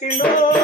Sinaloa.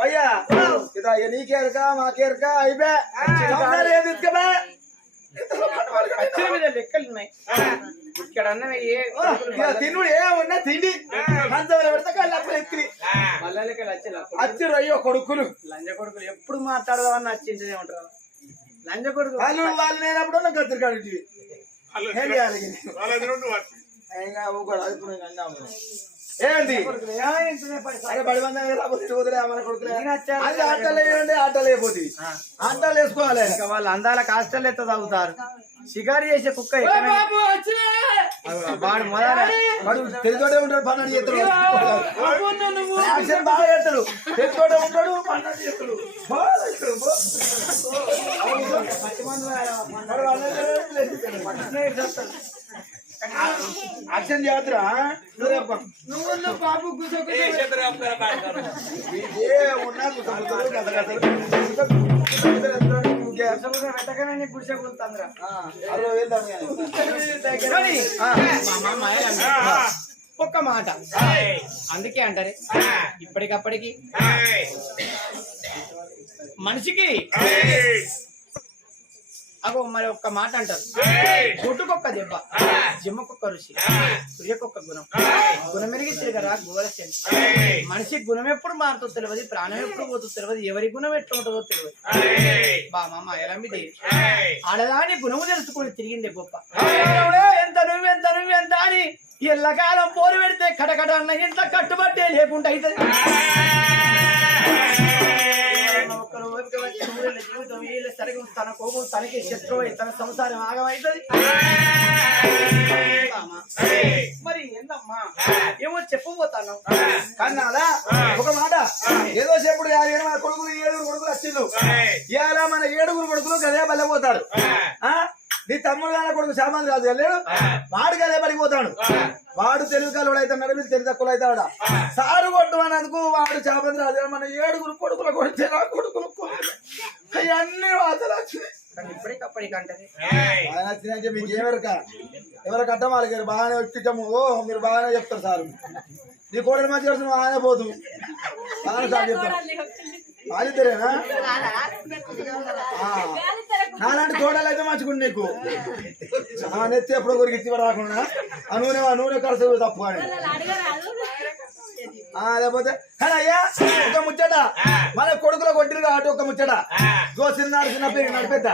అయ్యా ఇదా నీకేరక మాకేరక అయిపోయి లెక్కలు ఉన్నాయి. తినుడు ఏమున్నా తిండి అచ్చుడు అయ్యో కొడుకులు. లంజ కొడుకులు ఎప్పుడు మాట్లాడదామని నచ్చింది ఉంటారు లంజ కొడుకు వాళ్ళు వాళ్ళు లేనప్పుడు గద్దరు కాదు ఏంటి బడి ఆటలేయండి ఆటలేపోతుంది ఆటలు వేసుకోవాలి. వాళ్ళు అందాల కాస్టల్ ఎత్త తాగుతారు షికారు చేసే కుక్క వాడు వాడు తెలుగుతోటే ఉంటాడు పన్నెండు చేతులు బాగా చేస్తాడు. తెలుగుతోటే ఉంటాడు పన్నెండు చేతులు అర్చన జాతర? నువ్వు బాబు ఒక్క మాట. అందుకే అంటారే ఇప్పటికప్పటికి మనిషికి అగో మరి ఒక్క మాట అంటారు. గుడ్డుకొక్క దెబ్బ జిమ్మకొక్క రుచి సూర్యకొక్క గుణం. గుణం మెరిగి తిరగరా గోరసేన మనిషి గుణం ఎప్పుడు మారుతుందో తెలియదు ప్రాణం ఎప్పుడు పోతుందో తెలియదు ఎవరి గుణం ఎట్లా ఉంటుందో తెలియదు బా మామ ఎలా మీది? ఆడదాని గుణము తెలుసుకొని తిరిగిందే గొప్ప. ఎంత నువ్వెంత నువ్వెంత అని ఎల్లకాలం పోరు పెడితే కటకట అన్న ఇంట్లో కట్టుబట్టే లేకుండా అవుతుంది ఒక్కరు ఓపిక జీవితం వీళ్ళ సరిగ్గా తన కోపం తనకి శత్రువు తన సంసారం ఆగమవుతుంది మరి ఏందమ్మా? ఏమో చెప్పబోతాను. కన్నాదా ఒక మాట. ఏదో చెప్పుడు యాభై మన కొడుకులు ఏడుగురు కొడుకులు వచ్చిండు ఇవాళ మన ఏడుగురు కొడుకులు గదే బలపోతాడు ఆ? నీ తమ్ముడు గాన కొడుకు సామాన్ రాజు వెళ్ళాడు వాడు గదే పడిపోతాడు. వాడు తెలుగు కలుడు అవుతాడు వీళ్ళు తెలుగు తక్కువ అవుతాడు సారు కొట్టుమన్నందుకు వాడు చాపంది రాజు మన ఏడుగురు కొడుకులు కొడితే నా కొడుకులు అవన్నీ వార్తలు వచ్చినాయి. ఆయన వచ్చినాయంటే మీకు ఏమెరక ఎవరికి అడ్డం వాళ్ళకి? బాగానే వచ్చాము ఓ మీరు బాగానే చెప్తారు సార్. నీ కోడలు మంచి వస్తుంది బాగానే పోదు. బాగానే సార్ చెప్తారు వాళ్ళిద్దరేనా ఆ. నాలాంటి కోడలు అయితే మంచుకుంది నీకు. ఆ నెత్తి ఎప్పుడో కొరికి ఇచ్చి రాకుండా ఆ నూనె ఆ నూనె ఖర్చు తప్పు అని ఆ, లేకపోతే అయ్యా ఒక ముచ్చట. మన కొడుకులో కొట్టిరు కాబట్టి ఒక ముచ్చట. గో చిన్నాడు చిన్న పేరు నడిపెద్ద?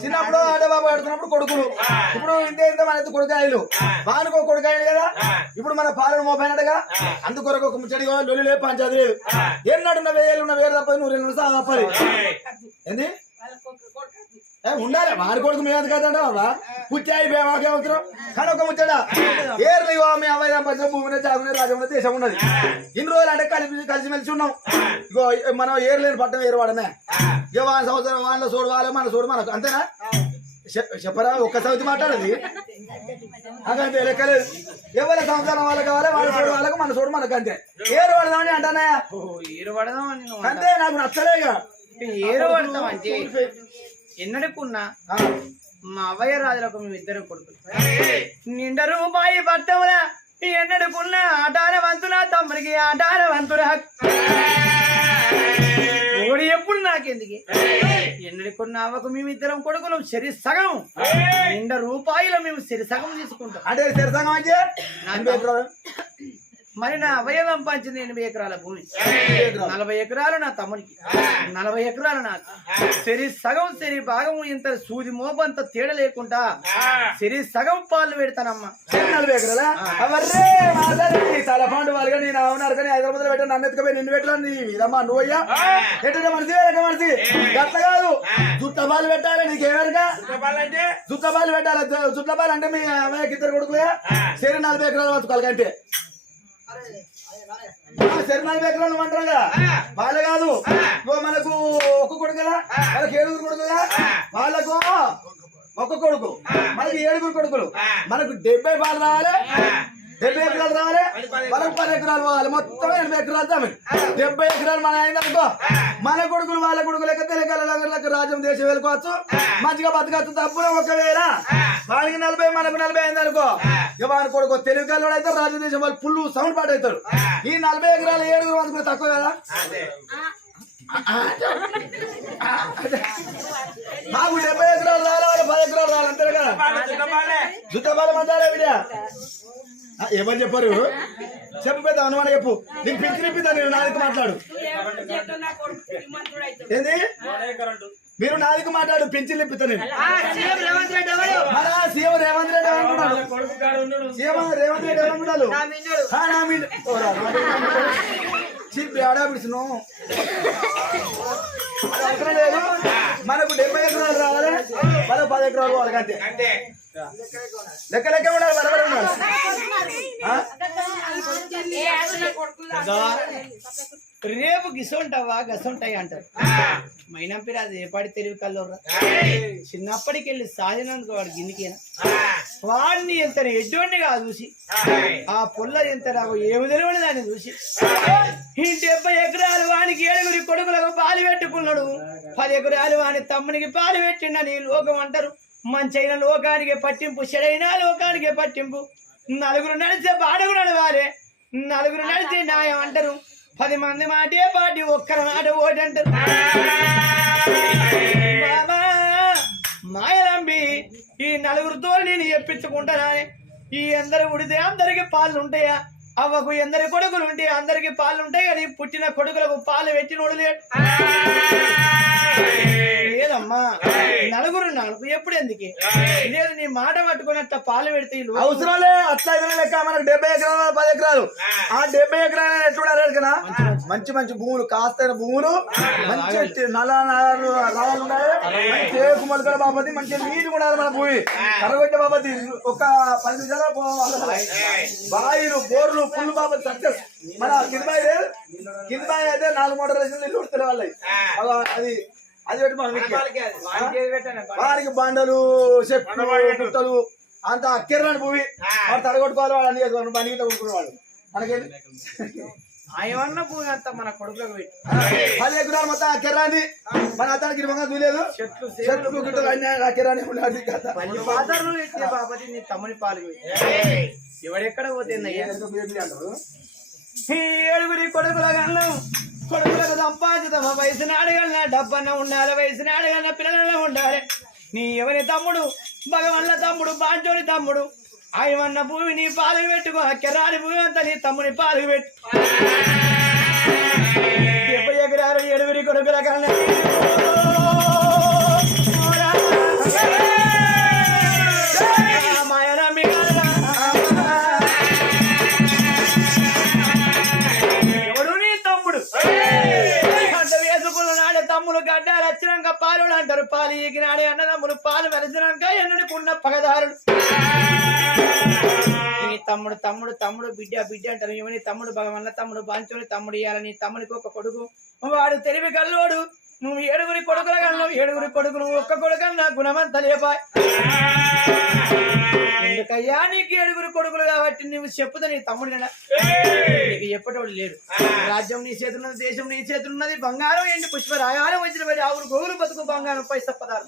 చిన్నప్పుడు ఆట బాబు ఆడుతున్నప్పుడు కొడుకులు. ఇప్పుడు ఇంత ఇంత మన కొడుకాయలు వానికి ఒక కొడుకాయలు కదా? ఇప్పుడు మన పాలన మోపైనట్టుగా? అందుకొరకు ఒక ముచ్చటి లొలి లేదు పంచాది లేదు. ఎన్నడున్న వేలు ఉన్న వేలు తప్పది నూరు రెండు సార్ తప్పది ఏంది? ఏ, ఉండాలి. వారి కొడుకు మేము కదండి బాబా? పుట్టి అయిపోయా మాకే అవసరం? కానీ ఒక ముచ్చట. ఏర్లు ఇగో మీ అమ్మాయి సంపాదించిన భూమిని జాగునే రాజమున దేశం ఉన్నది. ఇన్ని రోజులు అంటే కలిసి కలిసిమెలిసి ఉన్నాం. ఇగో మనం ఏర్లేని పట్టణం ఏరువాడనే ఇక వాళ్ళ సంవత్సరం వాళ్ళ చూడు వాళ్ళ మన చూడు మనకు. అంతేనా? చెప్- చెప్పరా? ఒక్క సౌతి మాట్లాడది? నాకంతే లెక్కలేదు. ఎవరి సంవత్సరం వాళ్ళకి కావాలి? వాళ్ళ చూడు వాళ్ళకు మన చూడు మనకు అంతే. ఏరు పడదామని అంటానే ఏరు పడదాం అని నువ్వు అంతే నాకు నచ్చలేగా. ఏరు అంటే ఎన్నడుకున్నా. మా అవ్వయ్య రాజులకు మేము ఇద్దరు కొడుకులు. నిండ రూపాయి పట్టముల ఎన్నడుకున్న ఆటాన వంతున తమ్ముడికి ఆటాన వంతున. ఓడి ఎప్పుడు నాకెందుకు? ఎన్నడుకున్న అవ్వకు మేము ఇద్దరం కొడుకులు సరి సగం. నిండ రూపాయలు మేము సరి సగం తీసుకుంటాం. అంటే సిరసంగం అంటే? ఎనభై ఎకరాలు. మరి నా అవయవం పంచింది ఎనభై ఎకరాల భూమి. నలభై ఎకరాలు నా తమ్ముడికి నలభై ఎకరాలు నాకు. సరి సగం సరి భాగం ఇంత సూది మోపంత తేడ లేకుండా సరి సగం పాలు పెడతానమ్మా. నలభై ఎకరాలా? తలపాండు వాళ్ళగా నేను అవునారు కానీ హైదరాబాద్లో పెట్టాను. నన్ను ఎత్తుకపోయి నిన్ను పెట్టాను. నీ ఇదమ్మా నువ్వయ్యా? ఎట్ట మనిషి మనిషి. గట్ల కాదు. జుట్టబాలు పెట్టాలి నీకేమేరగా జుట్టబాలు పెట్టాలి. జుట్టబాలు అంటే మీ అమ్మాయికి ఇద్దరు కొడుకులే. సరే నలభై ఎకరాలు బతుకోవాలంటే సరే నలభై ఎకరాలు అంటారు కదా వాళ్ళు కాదు. మనకు ఒక్క కొడుకు కదా? వాళ్ళకి ఏడుగురు కొడుకు కదా? వాళ్ళకు ఒక్క కొడుకు. మనకి ఏడుగురు కొడుకులు. మనకు డెబ్బై బాలు రావాలి. డెబ్బై ఎకరాలు రావాలి. మనకు పది ఎకరాలు పోవాలి. మొత్తం ఎనభై ఎకరాలు తమ్మి డెబ్బై ఎకరాలు మన అయింది అనుకో. మన కొడుకులు వాళ్ళ కొడుకులు లెక్క తెలకాల రాజ్యం దేశం వెళ్ళుకోవచ్చు మంచిగా బతకచ్చు తప్పున ఒకవేళ. వాళ్ళకి నలభై మనకు నలభై అయింది అనుకో. ఇక వాడి కొడుకు తెలుగు అయితే రాజ్యం దేశం వాళ్ళు ఫుల్ సౌండ్ పాట అవుతారు. ఈ నలభై ఎకరాలు ఏడుగురు బతుకులు తక్కువ కదా? మాకు డెబ్బై ఎకరాలు రావాలి పది ఎకరాలు రావాలి అంతే కదా ఏమని చెప్పారు? చెప్పు పెద్ద అనుమానం చెప్పు. నీకు పిచ్చి నిప్పిద్దా నేను నాదికి మాట్లాడు. ఏంది? మీరు నాదికి మాట్లాడు పెంచి నిప్పితా నేను. మన సీఎం రేవంత్ రెడ్డి అనుకున్నాడు సీఎం రేవంత్ రెడ్డి అనుకున్నాడు. చీప్ ఆడా పిడుచును మనకు డెబ్బై ఎకరాలు రావాలి. మనకు పది ఎకరాలు వాళ్ళకి అంతే. లెక్క లెక్క ఉండాలి బరబడి ఉండాలి. ఆ? రేపు గిసొంటావా గసొంటాయి అంటారు. మైనా పేరు అది ఏపాటి తెలివి కల్లో చిన్నప్పటికి వెళ్ళి సాధినందుకు వాడు గిన్నికేనా? వాడిని ఎంత ఎడ్డోడిని కాదు చూసి. ఆ పొల్ల ఎంత నాకు ఏమి తెలియని దాన్ని చూసి. ఈ డెబ్బై ఎకరాలు వానికి ఏడుగురి కొడుకులకు పాలు పెట్టుకున్నాడు. పది ఎకరాలు వాని తమ్మునికి పాలు పెట్టిండని లోకం అంటారు. మంచైన లోకానికి పట్టింపు చెడైన లోకానికి పట్టింపు. నలుగురు నడిచే బాడగుడు వారే నలుగురు నడిచే న్యాయం అంటారు. పది మంది మాటే పాటి ఒక్కరి నాట ఓటి అంటారు. మాయలంబి ఈ నలుగురితో నేను చెప్పించుకుంటానని. ఈ అందరు ఉడితే అందరికి పాలు ఉంటాయా? అవ్వకు ఎందరి కొడుకులు ఉంటే అందరికి పాలు ఉంటాయి కానీ పుట్టిన కొడుకులకు పాలు పెట్టినోడు లేడు. లేదమ్మా. నలుగురు నలుగు ఎప్పుడు ఎందుకు? లేదు నీ మాట పట్టుకున్నట్ట పాలు పెడితే వీళ్ళు అవసరాలే అట్లా లెక్క మనకు డెబ్బై ఎకరాలు పది ఎకరాలు. ఆ. డెబ్బై ఎకరాలు ఎట్లుండాలి కదా? మంచి మంచి. భూములు కాస్తైన భూములు. మంచి నల్ల నలాలు నలాలు ఉన్నాయి మొలకల బాబతి మంచి నీటి కూడా మన భూమి. కరగొట్ట బాబతి ఒక పది నిమిషాలు పోవాలి బాయిలు బోర్లు పుల్లు బాబతి సక్సెస్. మన లేదు కిందబాయి అయితే నాలుగు మోటార్ వేసిన నీళ్ళు ఉడతారు వాళ్ళకి అలా అది అది పెట్టి మనం వారికి బండలు చెట్లు గుట్టలు అంత అక్కెర్రని భూమి. వాడు తడగొట్టుకోవాలి వాడు అన్ని చేసుకోవాలి. బండి గిట్ట కొనుక్కునేవాడు. మనకేంటి? ఆయమన్న భూమి అంతా మన కొడుకులకు పెట్టి. పది ఎకరాలు మొత్తం మన అతనికి ఇవ్వగా చూడలేదు. చెట్లు చెట్లు గిట్టలు అన్ని పాత్రలు ఎత్తే నీ తమ్ముని పాలు ఎవడెక్కడ పోతుందయ్యా ఏడుగురి కొడుకుల గల్లం కొడుకులకు సంపాదితమ వయసుని అడగలన డబ్బన్న ఉండాలి వయసుని అడగలన పిల్లలలో ఉండాలి. నీ ఎవరి తమ్ముడు? భగవన్ల తమ్ముడు బాంచోని తమ్ముడు. ఆయమన్న భూమి నీ పాలు పెట్టుకో కెరాని భూమి అంతా నీ తమ్ముని పాలు పెట్టు. డెబ్బై ఎకరాలు ఏడుగురి కొడుకుల కన్నా పాలు అంటారు పాలు ఈగినాడే అన్నదమ్ముడు పాలు వెలిసినాక ఎన్నుకున్న పగదారుడు. నీ తమ్ముడు తమ్ముడు తమ్ముడు బిడ్డ బిడ్డ అంటారు. ఇవని తమ్ముడు భగవన్న తమ్ముడు బాంచోని తమ్ముడు ఇయ్యాలని తమ్ముడికి ఒక కొడుకు. వాడు తెలివి గల్లోడు. నువ్వు ఏడుగురి కొడుకుల కన్నావు ఏడుగురి కొడుకులు ఒక్క కొడుకన్నా గుణమంత లేపా ఎందుకయ్యా నీకు ఏడుగురు కొడుకులు కాబట్టి నువ్వు చెప్పుదా నీ తమ్ముడు నీకు చెప్పేటోడు లేడు. రాజ్యం నీ చేతున్నది దేశం నీ చేతున్నది బంగారం ఎండి పుష్ప రాగారం వచ్చిన మరి ఆవులు గోగులు బతుకు బంగారం పై సప్పదారు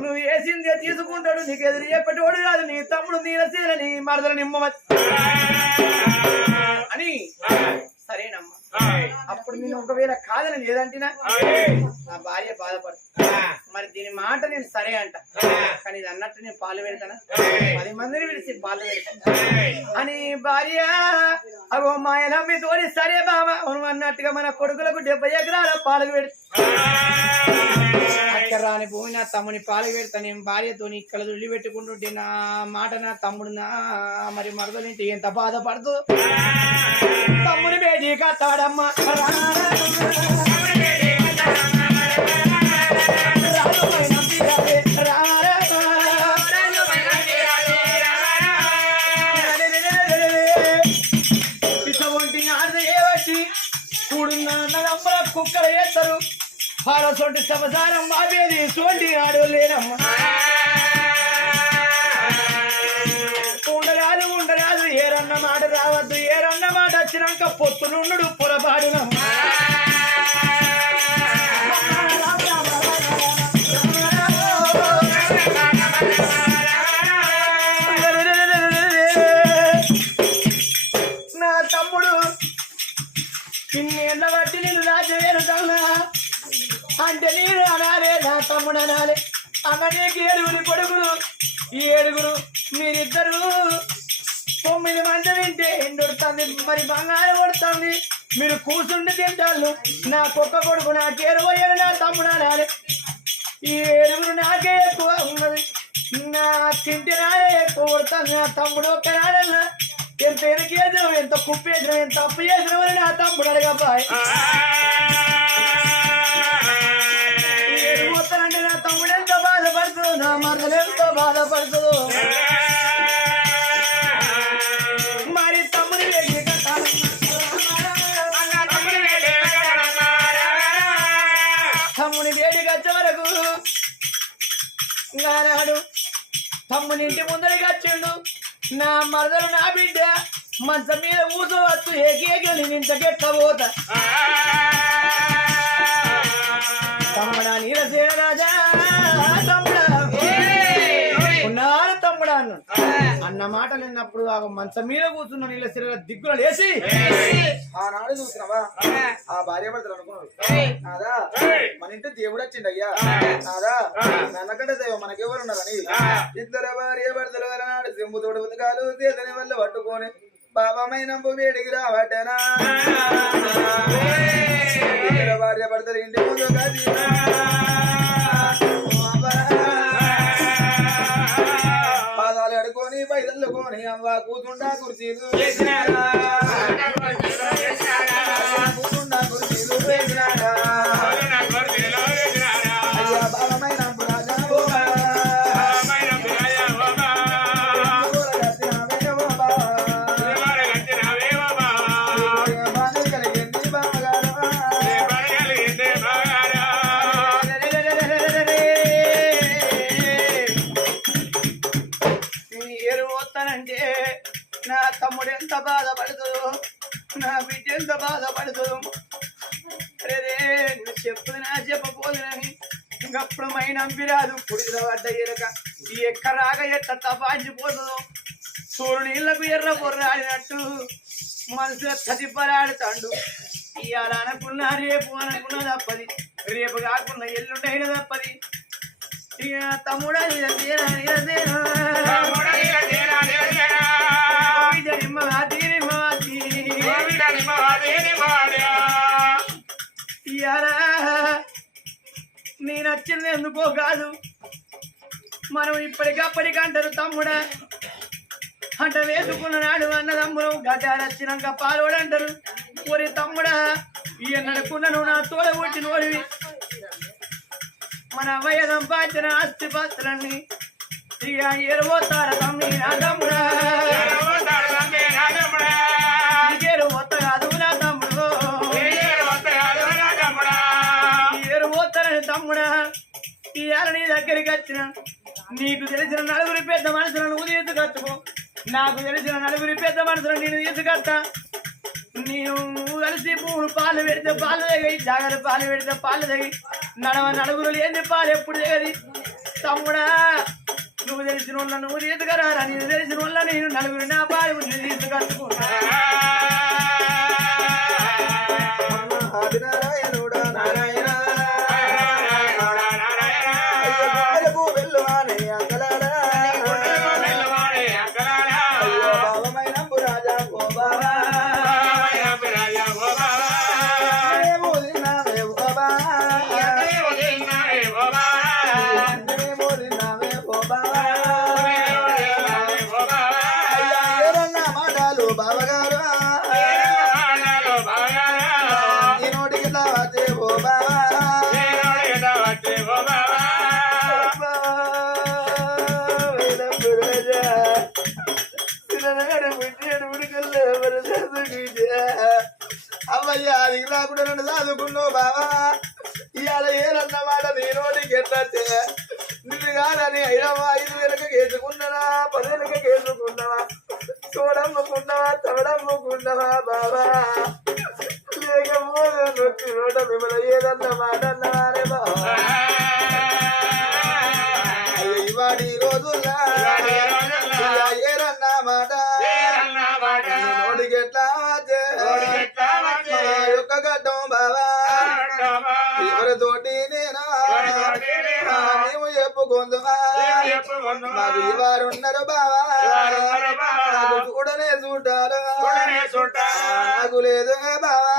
నువ్వు వేసిందే తీసుకుంటాడు నీకు ఎదురు చెప్పేటోడు కాదు నీ తమ్ముడు నీరసేన నీ మరదల నిమ్మవత్ అని సరేనమ్మా. అప్పుడు నేను ఒకవేళ కాదని లేదంటినా నా భార్య బాధపడుతుంది మరి దీని మాట నేను సరే అంట. కానీ ఇది అన్నట్టు నేను పాలు పెడతానా? పది మందిని పిలిచి పాలు పెడతాను అని భార్య అగో మా ఎలమ్మి తోడి సరే బాబా అన్నట్టుగా మన కొడుకులకు డెబ్బై ఎకరాల పాలు పెడతా రాని భూమి నా తమ్ముని పాలు పెడతా నేను భార్యతో ఇక్కడ దుల్లి పెట్టుకుంటుంటే నా మాట నా తమ్ముడు నా మరి మరదలింటి ఎంత బాధపడుతూ? తమ్ముని బేజీ కట్టాడమ్మా. సొంటి సంసారం మాపేది సోంటి నాడు లేనమ్మ ఉండరాదు ఉండరాదు ఏరన్న మాట రావద్దు. ఏరన్న మాట వచ్చినాక పొత్తులుండు పొరపాడునమ్మా అంటే నేను అనాలే నా తమ్ముడు అనాలే. అన్న ఏడుగురు కొడుకులు ఈ ఏడుగురు మీరిద్దరు తొమ్మిది మంది వింటే ఎండుడుతుంది మరి బంగారం కొడుతుంది మీరు కూర్చుండి తింటాళ్ళు నా కుక్క కొడుకు నాకు ఏరుపోయాడు నా తమ్ముడు అనాలి. ఈ ఏడుగురు నాకే ఎక్కువ ఉన్నది. నా తింటి ఎక్కువ కొడుతుంది నా తమ్ముడు ఒక్కనాడన్నా. ఎంత ఎనకేదో ఎంత కుప్పు ఎంత అప్పు చేసినవని నా తమ్ముడు అడగబాయ్. నా మరదలు ఎంత బాధపడుతుందో. మరి తమ్ముని వేగి తమ్ముని వేడి వచ్చే వరకు నానాడు తమ్ముని ఇంటి ముందరికి వచ్చిండు నా మరదలు నా బిడ్డ మంచం మీద కూర్చోవచ్చు ఏకేకని ఇంతకెక్కబోతా తమ్ముడా నీరసేన రాజా. అన్న మాట నిన్నప్పుడు ఆ మంచం మీద కూర్చున్న నీళ్ళ సిర దిగ్గులు లేచి ఆనాడు చూసినావా ఆ భార్య భర్తలు అనుకున్నాడు నాదా? మన ఇంటి దేవుడు వచ్చిండు అయ్యా నాదా? నన్నకంటే దైవం మనకెవరు ఉన్నారని ఇద్దరు భార్య భర్తలు నాడు సింబు తోడు బతుకాలు తీతని వల్ల పట్టుకొని బాబమైన వేడికి రావటనా? ఇద్దరు భార్య భర్తలు ఇంటి ముందు గది అడుకొని పైదల్లుకొని అవ్వ కూతుండా కుర్చీలు కూతుండా కుర్చీలు వేసినారా? అంపిరాదు పుడిన పడ్డ ఎరక ఈ ఎక్క రాక ఎట్ట తపాంచిపోతుందో సూర్యుడు నీళ్ళకు ఎర్ర పొర్రాడినట్టు మనసులో తదిపరాడుతాడు ఇవాళ అనుకున్నా రేపు అనుకున్న తప్పది. రేపు కాకుండా ఎల్లుండైన తప్పది. ఇక తమ్ముడా నిరసేనా నేను వచ్చింది ఎందుకో కాదు. మనం ఇప్పటికప్పటికంటారు తమ్ముడా. అంట వేసుకున్న నాడు అన్న తమ్ముడు గడ్డాలు వచ్చినాక పాలోడు అంటారు. ఒరి తమ్ముడా ఈ నడుకున్న నా తోడ కొట్టి నోడివి మన అవ్వయ్య సంపాదించిన ఆస్తి పాత్రల్ని ఇక ఎరబోతారా తమ్మి నా తమ్ముడా? ఇవాళ నీ దగ్గరికి వచ్చిన. నీకు తెలిసిన నలుగురి పెద్ద మనుషులు నువ్వు తీసుకొచ్చుకో. నాకు తెలిసిన నలుగురి పెద్ద మనుషులు నేను తీసుకొస్తా. నేను కలిసి మూడు పాలు పెడితే పాలు తగ్గి జాగ్రత్త పాలు పెడితే పాలు తగ్గి నడవ నలుగురు లేని పాలు ఎప్పుడు తెగది తమ్ముడా నువ్వు తెలిసిన వాళ్ళ నువ్వు తీసుకురారా? నేను తెలిసిన వాళ్ళ నేను నలుగురు నా పాలు నేను తీసుకొచ్చుకుంటా. రాకుండా చదువుకున్నావు బావా? ఇవాళ ఏరన్న మాట నీ నోటికి ఎట్లయితే నిన్ను కాదని అయినవా ఐదు వెనక కేసుకున్నావా పది వెనక కేసుకున్నావా చూడమ్ముకున్నావా తవడమ్ముకున్నావా బావా? లేకపోతే నొచ్చి నోట మిమ్మల్ని ఏదన్నమాట అన్నవారే. బావా? నాకు చూడనే చూడారు నాకు లేదు బావా?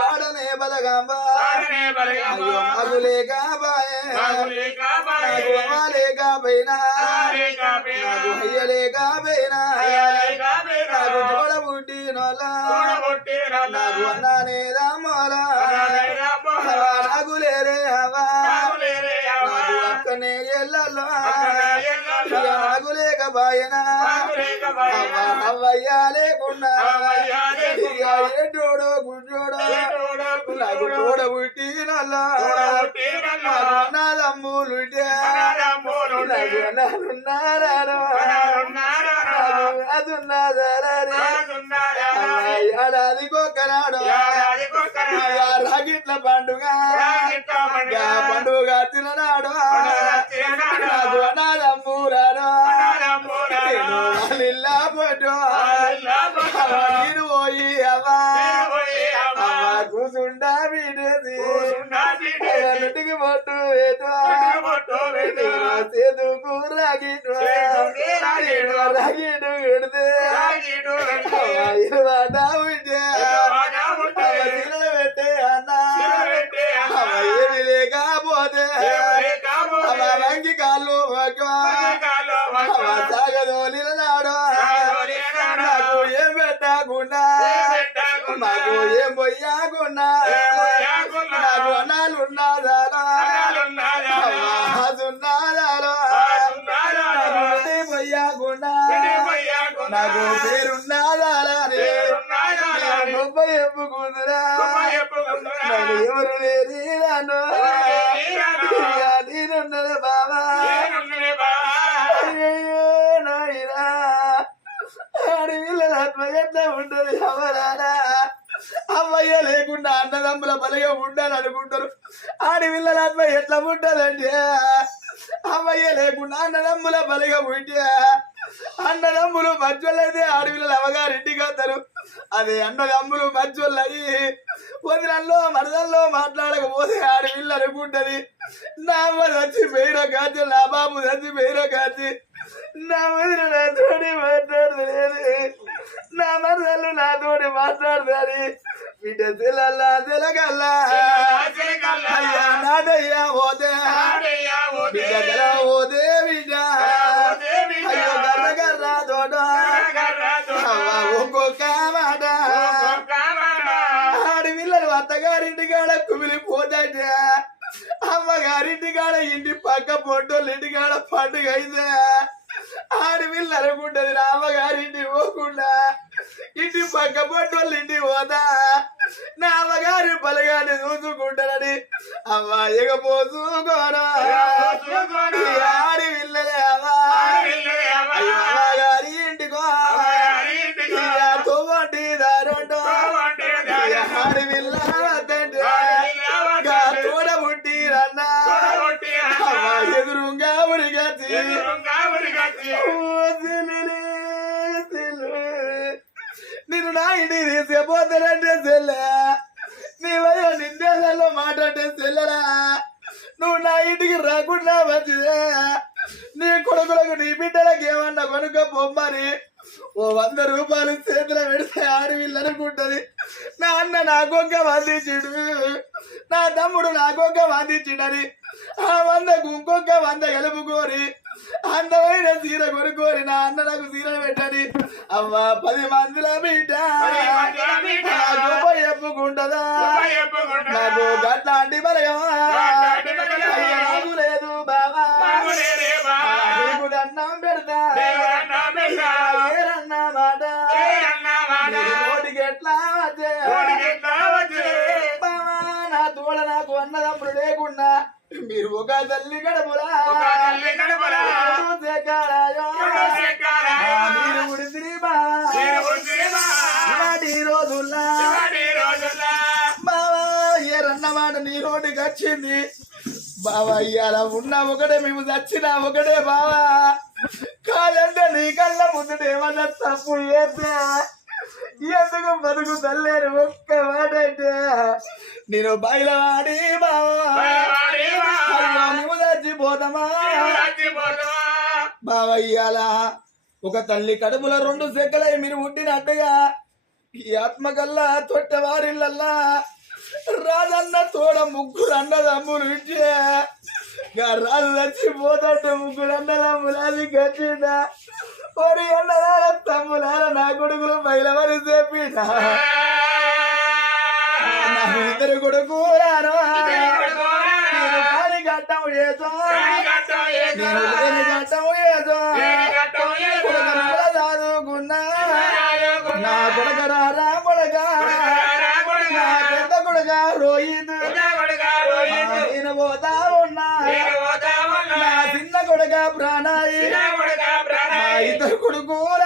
పాడనే బలగాంబా అయ్యో మాకు లేక బాయే? నాకు పోయినా? నాకు పోయినా? నాకు నాకు అన్నానే నాయన అవ్వయ్యా లేకుండా ఏటోడో గుడ్డోడో. నాకు తోడబుట్టి నా తమ్ములు నాలున్నారో ఏడాదికొకనాడు రాగిట్ల పండుగ. పండుగ. తిననాడు. నాదమ్మురా నేను పోయి అవ్వ కూసుండా విడేది. ఎవరింటికి పొట్టు ఏటో సేదుకు రాగిట్టు. రాగిట్టు. పెడితే. ఎవరు లేరు నన్ను నేనున్నది బాబా నాయనా. ఆత్మ ఎట్లా ఉంటుంది అవరానా అమ్మయ్య లేకుండా అన్నదమ్ముల బలిగా ఉండాలి అనుకుంటారు. ఆడపిల్లల ఆత్మ ఎట్లా ఉంటుందంటే అమ్మయ్య లేకుండా అన్నదమ్ముల బలిగా ఉంటే అన్నదమ్ములు మధ్యలోఅయితే ఆడపిల్లలు అవగారింటికి వస్తారు. అదే అన్నదమ్ములు మధ్యలో అయ్యి వదిలల్లో మరదల్లో మాట్లాడకపోతే ఆడపిల్ల అనుకుంటది. నా అమ్మ చచ్చి పేరో కాచి నా బాబు చచ్చి పేరో కాచి నా వదిన నాతోటి మాట్లాడలేదు నా మరదలు నాతోటి మాట్లాడదని బిడ్డ తెలల్లా తెలగల్లా అయ్యా నాదయ్యా ఓదే. బిడ్డ తెల ఓదే బిడ్డ పక్క పొట్టోళ్ళ ఇంటి కాడ పండుగ అయితే ఆడపిల్ల అనుకుంటది నా అమ్మగారింటి పోకుండా. ఇంటి పక్క పొట్టోళ్ళ ఇంటి పోతా. నా అమ్మగారి బలగాన్ని చూసుకుంటానని అమ్మ ఎగపోసుకోరా ఆడి పిల్లలే అవ్వా. నా ఇంటికి తీసుకుపోతానంటే చెల్లె నీ వల్ల నిందేశాల్లో మాట్లాడే చెల్లెరా. నువ్వు నా ఇంటికి రాకుండా మంచిదే నీ కొడుకులకు నీ బిడ్డలకు ఏమన్నా కొనుక్క పొమ్మని ఓ వంద రూపాయలు చేతిలో పెడితే ఆడవిల్లు అనుకుంటది. నా అన్న నాకొక్క వందించుడు. నా తమ్ముడు నాకొక్క వందించుడని. ఆ వందకు ఇంకొక వంద కలుపుకోరి అందమైన చీర కొనుక్కోరి నా అన్న నాకు చీర పెట్టని. అవ్వ పది మందిల బిడ్డ గొప్ప చెప్పుకుంటదా? నాకు గట్లాంటి నాకు లేదు బాబా మీరు ఒక తల్లి గడపురా మీరు ఉడిసిరి బావా. నాటి రోజుల్లా. బావా ఏరన్నమాట నీ నోటికి వచ్చింది? బావా ఇవాళ ఉన్న ఒకటే మేము చచ్చిన ఒకటే బావా. కాలంటే నీ కళ్ళ ముందు ఏమన్నా తప్పు చేస్తే ఎందుకు బతుకు తల్లేరు? ఒక్క మాట అంటే నేను బయలువాడి బావా చచ్చిపోతామా? బావా ఇవాళ ఒక తల్లి కడుపుల రెండు సెక్కలై మీరు పుట్టినట్టుగా ఈ ఆత్మకల్లా తొట్టవారిల్లల్లా రాజన్న తోడ ముగ్గురు అన్నదమ్ములు ఇచ్చే రాజు చచ్చిపోతాడు ముగ్గురు అన్నదమ్ములు అది గచ్చిందా ఒరి అన్నదాల తమ్ములార నా కొడుకులు బయలవరి చెప్పిన నా ఇద్దరు కొడుకులారా నేను కాని గట్టం ఏదో. నేను లేని గట్టం నా చిన్న